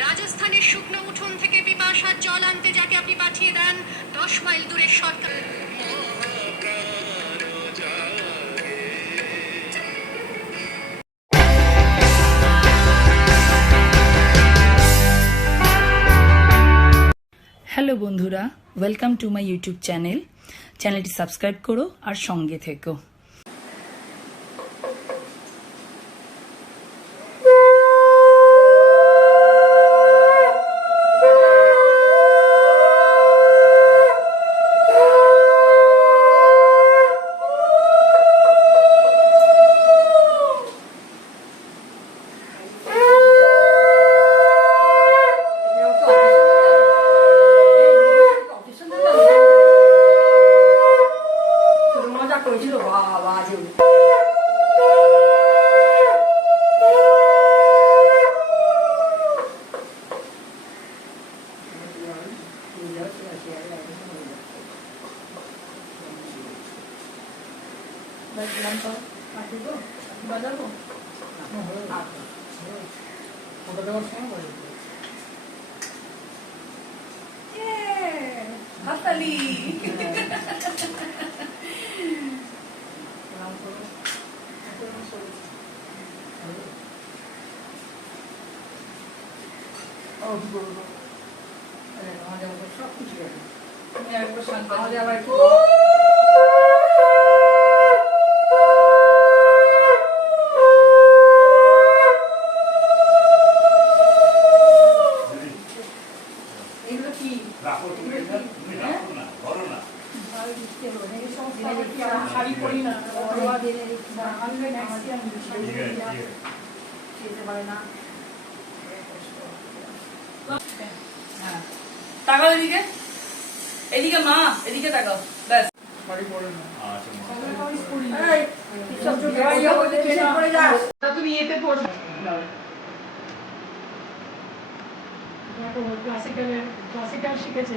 রাজস্থানের শুকনো উঠোন থেকে পিপাসার জল আনতে যাকে আপনি পাঠিয়ে দেন 10 মাইল দূরের সরকার। হ্যালো বন্ধুরা, ওয়েলকাম টু মাই ইউটিউব চ্যানেলটি সাবস্ক্রাইব করো আর সঙ্গে থেকো। তাকাও এদিকে, এদিকে মা, এদিকে তাকাও, ব্যাস। তুমি এতে পড়বে ক্লাসিক্যাল শিখেছে।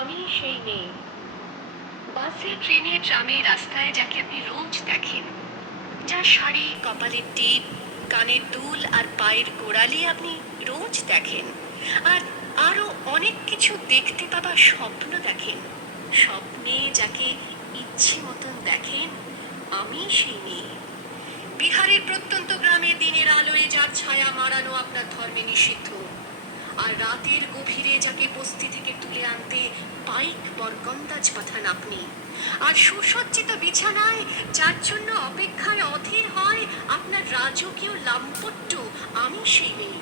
আমি সেই মেয়ে, বাসে ট্রেনে ট্রামে রাস্তায় যাকে আপনি রোজ দেখেন, যার শাড়ি, কপালের টিপ, কানের দুল আর পায়ের গোড়ালি আপনি রোজ দেখেন, আর আরো অনেক কিছু দেখতে পাবার স্বপ্ন দেখেন। স্বপ্নে যাকে ইচ্ছে মতন দেখেন, আমি সেই মেয়ে। বিহারের প্রত্যন্ত গ্রামে দিনের আলোয় যার ছায়া মারানো আপনার ধর্মে নিষিদ্ধ, আর রাতের গভীরে যাকে বস্তি থেকে তুলে আনতে পাইক বরকন্দাজ পাঠান আপনি, আর সুসজ্জিত বিছানায় যার জন্য অপেক্ষায় অধীর হয় আপনার রাজকীয় লাম্পট্য, আমি সেই মেয়ে।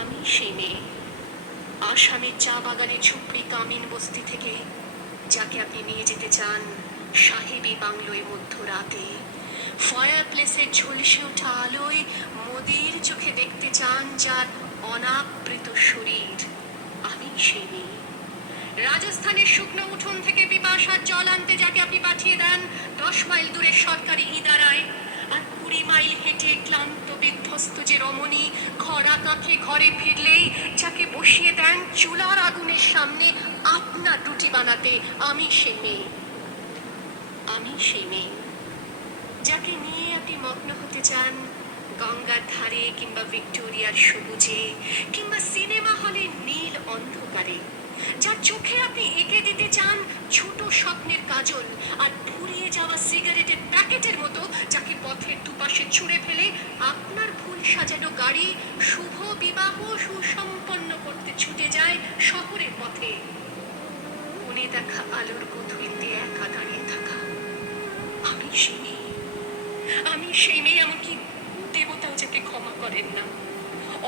আমি সেই মেয়ে, আসামের চা বাগানের ঝুপড়ি কামিন বস্তি থেকে যাকে আপনি নিয়ে যেতে চান সাহেবী বাংলোয় মধ্যরাতে, ফায়ার প্লেসের ঝলসে ওঠা আলোয় মোদির চোখে দেখতে চান যার অনাবৃত শরীর, আমি সেই মেয়ে। রাজস্থানের শুকনো উঠোন থেকে পিপাসার জল আনতে যাকে আপনি পাঠিয়ে দেন 10 মাইল দূরের সরকারি ইদারায়, আর 20 মাইল হেঁটে ক্লান্ত বিধ্বস্ত যে রমণী খরা কাঁখে ঘরে ফিরলেই যাকে বসিয়ে দেন চুলার আগুনের সামনে আপনার রুটি বানাতে, আমি সেই মেয়ে। আমি সেই মেয়ে যাকে নিয়ে আপনি মগ্ন হতে চান গঙ্গার ধারে কিংবা ভিক্টোরিয়ার সবুজে কিংবা সিনেমা হলে নীল অন্ধকারে, যার চোখে আপনি এঁকে দিতে চান ছোট স্বপ্নের কাজল, আর ফুরিয়ে যাওয়া সিগারেটের প্যাকেটের মতো যাকে পথের দুপাশে ছুঁড়ে ফেলে আপনার ফুল সাজানো গাড়ি শুভ বিবাহ সুসম্পন্ন করতে ছুটে যায় শহরের পথে। কোণে দেখা আলোর গধূলিতে একা দাঁড়িয়ে থাকা, আমি সেই মেয়ে। আমি সেই মেয়ে, এমনকি দেবতাও যাকে ক্ষমা করেন না,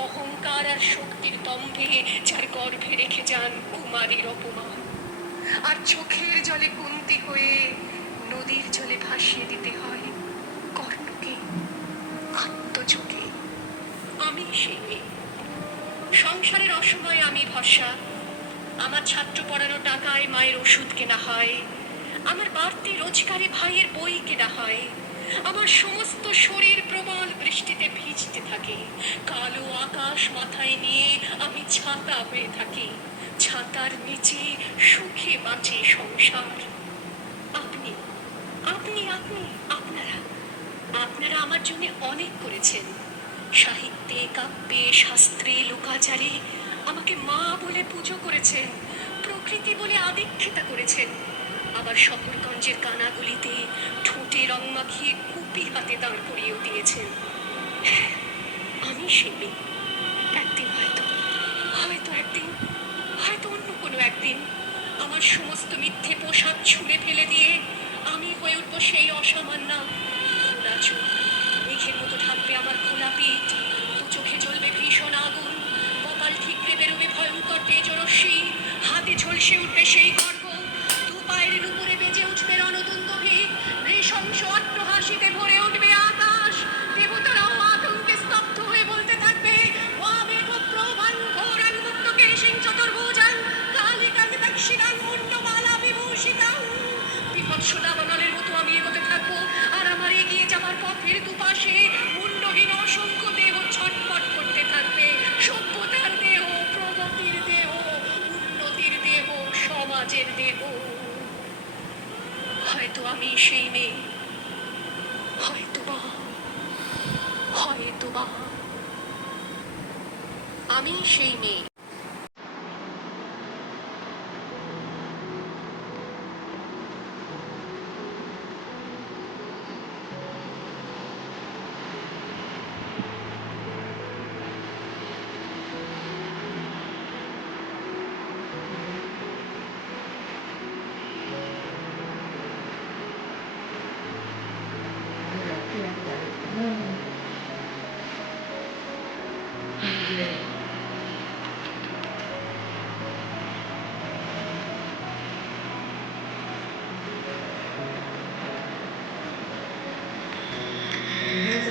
অহংকার আর শক্তির দম্ভে যার গর্ভে রেখে যান কুমারীর অপমান, আর চোখের জলে কুন্তি হয়ে নদীর জলে ভাসিয়ে দিতে হয় কর্ণকে আত্মযোগে, আমি সেই মেয়ে। সংসারের অসময়ে আমি ভরসা, আমার ছাত্র পড়ানো টাকায় মায়ের ওষুধ কেনা হয়, আমার বাড়তি রোজগারে ভাইয়ের বই কেনা হয়, আমার সমস্ত শরীর প্রবল বৃষ্টিতে ভিজতে থাকে, কালো আকাশ মাথায় নিয়ে আমি ছাতা হয়ে থাকি, ছাতার নিচে সুখে বাঁচে সংসার। আপনি আপনি আপনি আপনারা আপনারা আমার জন্য অনেক করেছেন, সাহিত্যে, কাব্যে, শাস্ত্রে, লোকাচারে আমাকে মা বলে পুজো করেছেন, প্রকৃতি বলে আদিক্ষেতা করেছেন, আবার শহরগঞ্জের কানাগুলিতে ঠোঁটে রং মাখিয়ে কুপি হাতে দাঁড় করিয়েও দিয়েছেন। আমি সেই মেয়ে। একদিন হয়তো অন্য কোনো একদিন আমার সমস্ত মিথ্যে পোশাক ছুঁড়ে ফেলে দিয়ে আমি হয়ে উঠব সেই অসামান্য খোলা চোখ, মেঘের মতো ঢাকবে আমার খোলা পিঠ, চোখে জ্বলবে ভীষণ আগুন, কপাল ঠিকরে বেরোবে ভয়ঙ্কর তেজরশ্মি, হাতে ঝলসে উঠবে সেই গর্ব, দু পায়ের উপরে বেজে উঠবে রণদুন্দুভি, নৃশংস অট্টহাসিতে ভরে উঠবে আকাশ। দেবতারাও আতঙ্কে স্তব্ধ হয়ে বলতে থাকবে, ওয়াবে প্রভান ঘোরান মুক্তকেশিং চতুর্ভুজাং কালিকাং দক্ষিণাং মুন্ডমালা বিভূষিতাং। বিভৎস দাবানলের মতো আমি এগোতে থাকবো, আর আমার এগিয়ে যাবার পথের দুপাশে মুন্ডহীন অসংখ্য দেহ ছটফট করতে থাকবে। সভ্যতার দেহ, প্রগতির দেহ, উন্নতির দেহ, সমাজের দেহ। হয়তো আমি সেই মেয়ে, হয়তোবা হয়তোবা আমি সেই মেয়ে।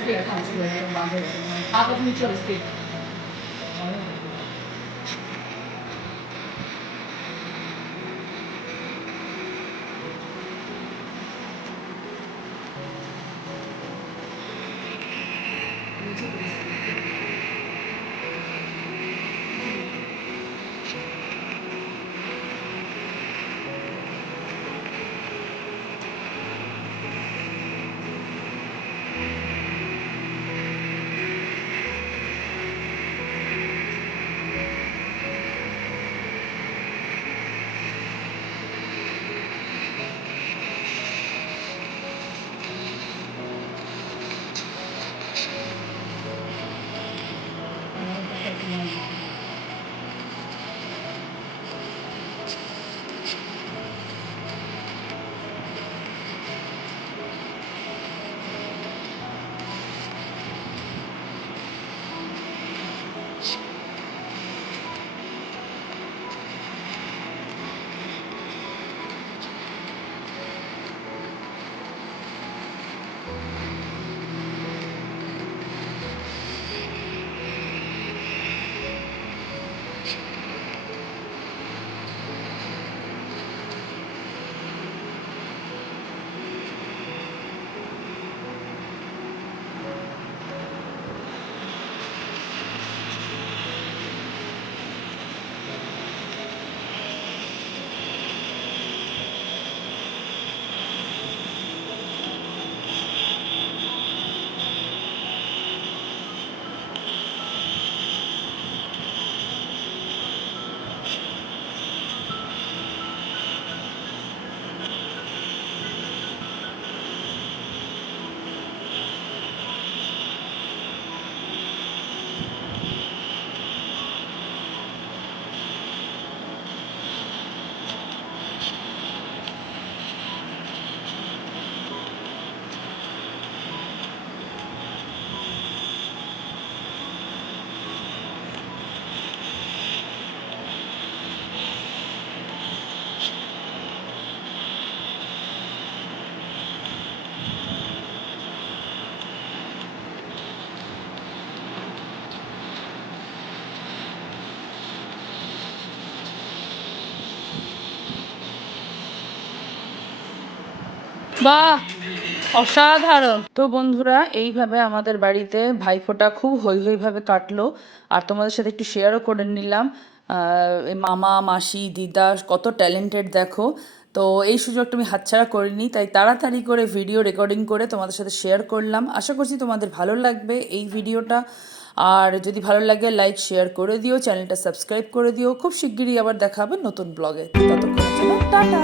这个看出来就完这个，他不会做的对。বাহ, অসাধারণ। তো বন্ধুরা, এইভাবে আমাদের বাড়িতে ভাইফোঁটা খুব হৈ হৈ ভাবে কাটলো, আর তোমাদের সাথে একটু শেয়ারও করে নিলাম। এই মামা মাসি দিদা কত ট্যালেন্টেড দেখো। তো এই সুযোগটা আমি হাতছাড়া করিনি, তাই তাড়াতাড়ি করে ভিডিও রেকর্ডিং করে তোমাদের সাথে শেয়ার করলাম। আশা করছি তোমাদের ভালো লাগবে এই ভিডিওটা। আর যদি ভালো লাগে লাইক শেয়ার করে দিও, চ্যানেলটা সাবস্ক্রাইব করে দিও। খুব শিগগিরই আবার দেখা হবে নতুন ব্লগে। ততক্ষণের জন্য টাটা।